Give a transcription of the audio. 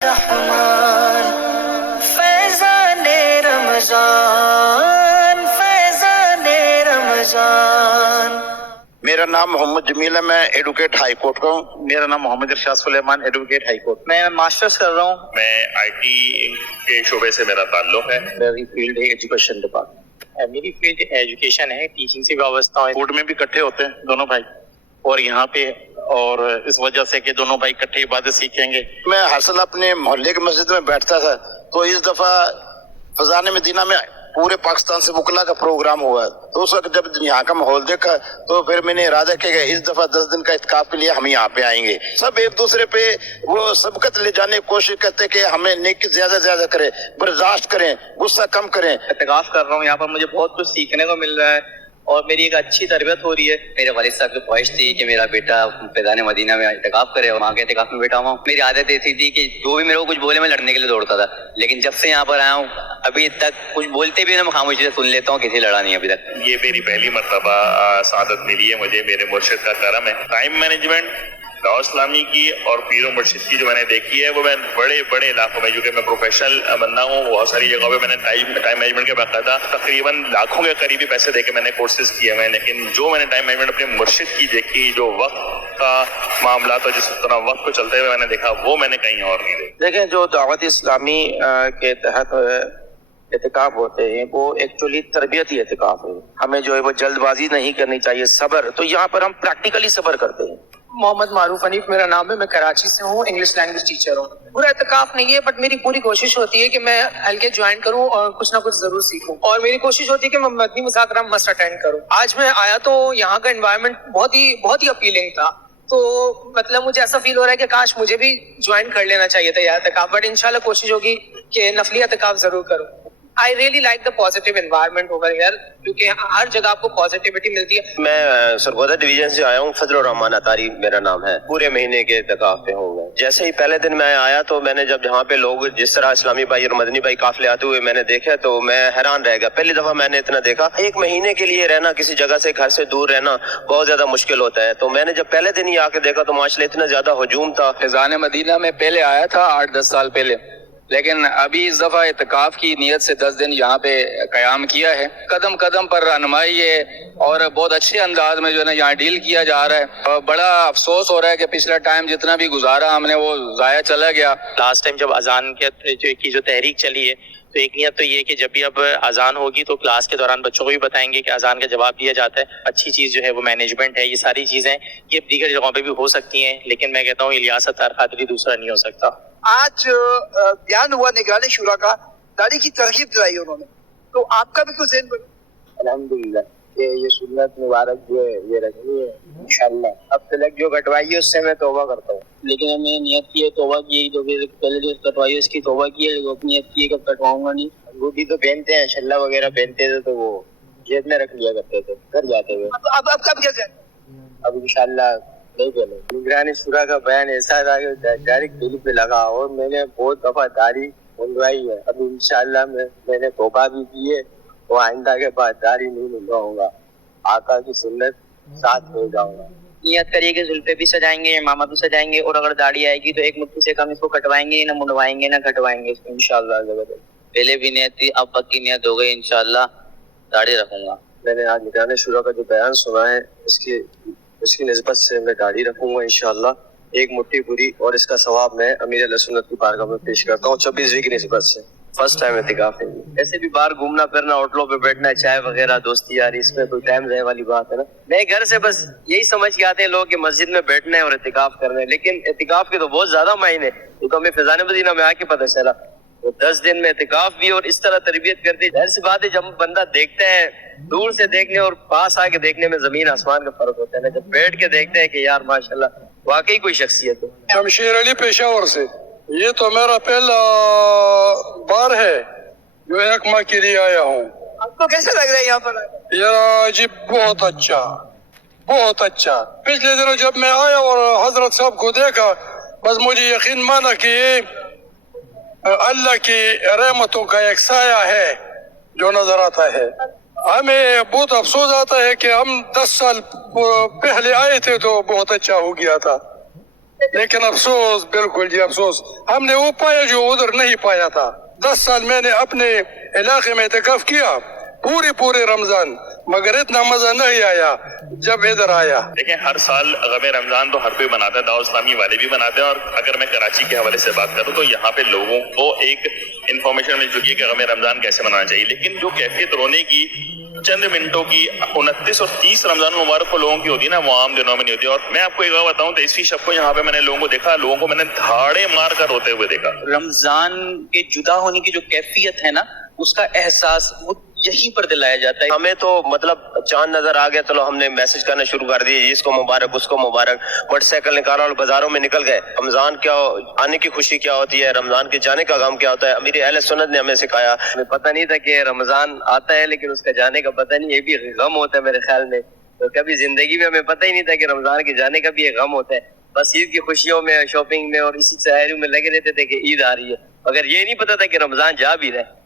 رحمان فیضان رمضان فیضان رمضان. میرا نام محمد جمیل ہے، میں ایڈوکیٹ ہائی کورٹ کا ہوں. میرا نام محمد ارشاد سلیمان، ایڈوکیٹ ہائی کورٹ. میں ماسٹرز کر رہا ہوں. میں آئی ٹی کے شعبے سے میرا تعلق ہے. میری فیلڈ ہے ایجوکیشن ڈپارٹمنٹ. میری فیلڈ ایجوکیشن ہے، ٹیچنگ سے وابستہ ہے. کورٹ میں بھی اکٹھے ہوتے ہیں دونوں بھائی، اور یہاں پہ، اور اس وجہ سے کہ دونوں بھائی اکٹھے عبادت سیکھیں گے. میں ہر سال اپنے محلے کی مسجد میں بیٹھتا تھا، تو اس دفعہ فضان مدینہ میں پورے پاکستان سے وکلا کا پروگرام ہوا، تو اس وقت جب یہاں کا ماحول دیکھا تو پھر میں نے ارادہ کیا کہ اس دفعہ 10 دن کا اعتکاف کے لیے ہم یہاں پہ آئیں گے. سب ایک دوسرے پہ وہ سبقت لے جانے کی کوشش کرتے کہ ہمیں نیکی زیادہ سے زیادہ کریں، برداشت کریں، غصہ کم کریں. اعتکاف کر رہا ہوں، یہاں پر مجھے بہت کچھ سیکھنے کو مل رہا ہے اور میری ایک اچھی تربیت ہو رہی ہے. میرے والد صاحب کی خواہش تھی کہ میرا بیٹا فیضان مدینہ میں اعتکاف کرے، اور وہاں کے اعتکاف میں بیٹھا ہوا ہوں. میری عادت ایسی تھی کہ جو بھی میرے کو کچھ بولے میں لڑنے کے لیے دوڑتا تھا، لیکن جب سے یہاں پر آیا ہوں ابھی تک کچھ بولتے بھی میں خاموشی سے سن لیتا ہوں، کسی لڑا نہیں ابھی تک. یہ میری پہلی مرتبہ سعادت ملی ہے مجھے، میرے مرشد کا کرم ہے. ٹائم مینجمنٹ دعوت اسلامی کی اور پیر و مرشد کی جو میں نے دیکھی ہے، وہ میں بڑے بڑے علاقوں میں، جو کہ میں پروفیشنل بندہ ہوں، بہت ساری جگہوں پہ میں نے ٹائم مینجمنٹ کے باقاعدہ تقریباً لاکھوں کے قریبی پیسے دے کے میں نے کورسز کیے ہیں، لیکن جو میں نے ٹائم مینجمنٹ اپنے مرشد کی دیکھی، جو وقت کا معاملات اور جس طرح وقت کو چلتے ہوئے میں نے دیکھا، وہ میں نے کہیں اور نہیں دیکھا. دیکھیں، جو دعوت اسلامی کے تحت اعتکاف ہوتے ہیں وہ ایکچولی تربیتی اعتکاف ہے. ہمیں جو ہے وہ جلد بازی نہیں کرنی چاہیے، صبر. تو یہاں پر ہم پریکٹیکلی صبر کرتے ہیں. محمد معروف حنیف میرا نام ہے، میں کراچی سے ہوں، انگلش لینگویج ٹیچر ہوں. پورا اعتکاف نہیں ہے، بٹ میری پوری کوشش ہوتی ہے کہ میں حلقے جوائن کروں اور کچھ نہ کچھ ضرور سیکھوں، اور میری کوشش ہوتی ہے کہ میں مدنی مذاکرہ مسٹ اٹینڈ کروں. آج میں آیا تو یہاں کا انوائرمنٹ بہت ہی اپیلنگ تھا، تو مطلب مجھے ایسا فیل ہو رہا ہے کہ کاش مجھے بھی جوائن کر لینا چاہیے تھا یہ اعتکاف، بٹ انشاءاللہ کوشش ہوگی کہ نفلی اعتکاف ضرور کروں. I really like the positive environment over here کیونکہ ہر جگہ آپ کو پازیٹیوٹی ملتی ہے. میں سرگودا ڈویژن سے آیا ہوں، فضل الرحمان اطاری میرا نام ہے. پورے مہینے کے اعتکاف پہ ہوں میں. جیسے ہی پہلے دن میں آیا تو میں نے جب جہاں پہ لوگ جس طرح اسلامی بھائی اور مدنی بھائی قافلے آتے ہوئے میں نے دیکھا تو میں حیران رہ گیا. پہلی دفعہ میں نے اتنا دیکھا. ایک مہینے کے لیے رہنا، کسی جگہ سے، گھر سے دور رہنا بہت زیادہ مشکل ہوتا ہے. تو میں نے جب پہلے دن ہی آ کے دیکھا تو ماشاءاللہ اتنا زیادہ ہجوم تھا. فیضان مدینہ میں پہلے آیا تھا 8-10 سال پہلے، لیکن ابھی اس دفعہ اعتکاف کی نیت سے 10 دن یہاں پہ قیام کیا ہے. قدم قدم پر رہنمائی ہے اور بہت اچھے انداز میں جو ہے نا یہاں ڈیل کیا جا رہا ہے. اور بڑا افسوس ہو رہا ہے کہ پچھلا ٹائم جتنا بھی گزارا ہم نے وہ ضائع چلا گیا. لاسٹ ٹائم جب اذان کی جو تحریک چلی ہے، تو ایک نیت تو یہ کہ جب بھی اب اذان ہوگی تو کلاس کے دوران بچوں کو بھی بتائیں گے کہ اذان کا جواب دیا جاتا ہے. اچھی چیز جو ہے وہ مینجمنٹ ہے. یہ ساری چیزیں یہ دیگر جگہوں پہ بھی ہو سکتی ہیں، لیکن میں کہتا ہوں الیاس ستار قادری دوسرا نہیں ہو سکتا. آج بیان ہوا نگران شورا کا، داڑھی کی ترغیب دلائی انہوں نے، تو آپ کا بھی کوئی ذہن بنا؟ الحمدللہ کہ یہ سنت مبارک جو ہے یہ رکھنی ہے انشاءاللہ. اب تلک جو کٹوائی ہے اس سے میں توبہ کرتا ہوں، لیکن میں نے نیت کی ہے توبہ کی، جو پہلے جو کٹوائی اس کی توبہ کی ہے، نیت کی ہے کہ کٹواؤں گا نہیں. انگوٹھی تو پہنتے ہیں، شلہ وغیرہ پہنتے تھے تو وہ جیب میں رکھ لیا کرتے تھے گھر جاتے ہوئے. اب کب کیا ذہن؟ اب انشاءاللہ نہیں پہلے. نگران شورا کا بیان ایسا تھا کہ ڈائریکٹ دل پہ لگا، اور میں نے بہت دفعہ داڑھی منڈوائی ہے. اب انشاءاللہ میں نے توبہ بھی کی ہے، اور آئندہ کے بعد داڑھی نہیں منڈواؤں گا، آقا کی سنت ساتھ لے جاؤں گا. نیت کریے کہ زلفے بھی سجائیں گے، امامہ بھی سجائیں گے، اور اگر داڑھی آئے گی تو ایک مٹھی سے کم اس کو کٹوائیں گے، نہ منڈوائیں گے نہ کٹوائیں گے انشاءاللہ. پہلے بھی نیت تھی، اب پکی نیت ہو گئی، انشاءاللہ داڑھی رکھوں گا. میں نے آج نگران شورا کا جو بیان سنا ہے اس کی نسبت سے میں داڑھی رکھوں گا انشاءاللہ، ایک مٹھی پوری، اور اس کا ثواب میں امیر علیہ سنت کی بارگاہ میں پیش کرتا ہوں 26ویں کی نسبت سے. فرسٹ ٹائم اعتکاف ہے. ایسے بھی باہر گھومنا پھرنا، ہوٹلوں پہ بیٹھنا، چائے وغیرہ، دوستی یاری، اس میں کوئی ٹائم رہے والی بات ہے نا. میں گھر سے بس یہی سمجھ کے آتے ہیں لوگ کہ مسجد میں بیٹھنا ہے اور اعتکاف کرنا ہے، لیکن اعتکاف کے تو بہت زیادہ معنی. یہ تو ہمیں فیضان مدینہ میں آ کے پتہ چلا. 10 دن میں اعتکاف بھی اور اس طرح تربیت کرتی. ظاہر سی بات ہے جب بندہ دیکھتا ہے دور سے دیکھنے اور پاس آ کے دیکھنے میں زمین آسمان کا فرق ہوتا ہے نا. جب بیٹھ کے دیکھتے ہیں کہ یار ماشاءاللہ واقعی کوئی شخصیت ہے. شمشیر علی پشاور سے. یہ تو میرا پہلا بار ہے جو ایک ماہ کے لیے آیا ہوں. آپ کو کیسا لگ رہا ہے یہاں پر؟ یار جی بہت اچھا، بہت اچھا. پچھلے دنوں جب میں آیا اور حضرت صاحب کو دیکھا، بس مجھے یقین مانا کہ یہ اللہ کی رحمتوں کا ایک سایہ ہے جو نظر آتا ہے. ہمیں بہت افسوس آتا ہے کہ ہم 10 سال پہلے آئے تھے تو بہت اچھا ہو گیا تھا، لیکن افسوس، بالکل جی افسوس، ہم نے وہ پایا جو ادھر نہیں پایا تھا. 10 سال میں نے اپنے علاقے میں اعتکاف کیا پورے رمضان، مگر اتنا مزہ نہیں آیا جب ادھر آیا. دیکھیں ہر سال غم رمضان تو ہر کوئی مناتا ہے، دعوت اسلامی والے بھی مناتے ہیں، اور اگر میں کراچی کے حوالے سے بات کروں تو یہاں پہ لوگوں کو ایک انفارمیشن مل چکی ہے کہ غم رمضان کیسے منانا چاہیے، لیکن جو کیفیت رونے کی چند منٹوں کی 29 اور 30 رمضان المبارک کو لوگوں کی ہوتی ہے نا، وہ عام دنوں میں نہیں ہوتی. اور میں آپ کو ایک بات بتاؤں، 23ویں شب کو یہاں پہ میں نے لوگوں کو دیکھا، لوگوں کو میں نے دھاڑے مار کر روتے ہوئے دیکھا. رمضان کے جدا ہونے کی جو کیفیت ہے نا، اس کا احساس وہ یہیں پر دلایا جاتا ہے. ہمیں تو مطلب چاند نظر آ گیا، چلو ہم نے میسج کرنا شروع کر دیے، اس کو مبارک اس کو مبارک، موٹر سائیکل نکالا اور بازاروں میں نکل گئے. رمضان کیا آنے کی خوشی کیا ہوتی ہے، رمضان کے جانے کا غم کیا ہوتا ہے. امیر اہل سنت نے ہمیں سکھایا. ہمیں پتہ نہیں تھا کہ رمضان آتا ہے لیکن اس کا جانے کا پتہ نہیں، یہ بھی غم ہوتا ہے میرے خیال میں. تو کبھی زندگی میں ہمیں پتہ ہی نہیں تھا کہ رمضان کے جانے کا بھی ایک غم ہوتا ہے. بس عید کی خوشیوں میں، شاپنگ میں اور اسی سیاحیوں میں لگے رہتے تھے کہ عید آ رہی ہے، مگر یہ نہیں پتا تھا کہ رمضان جا بھی رہے.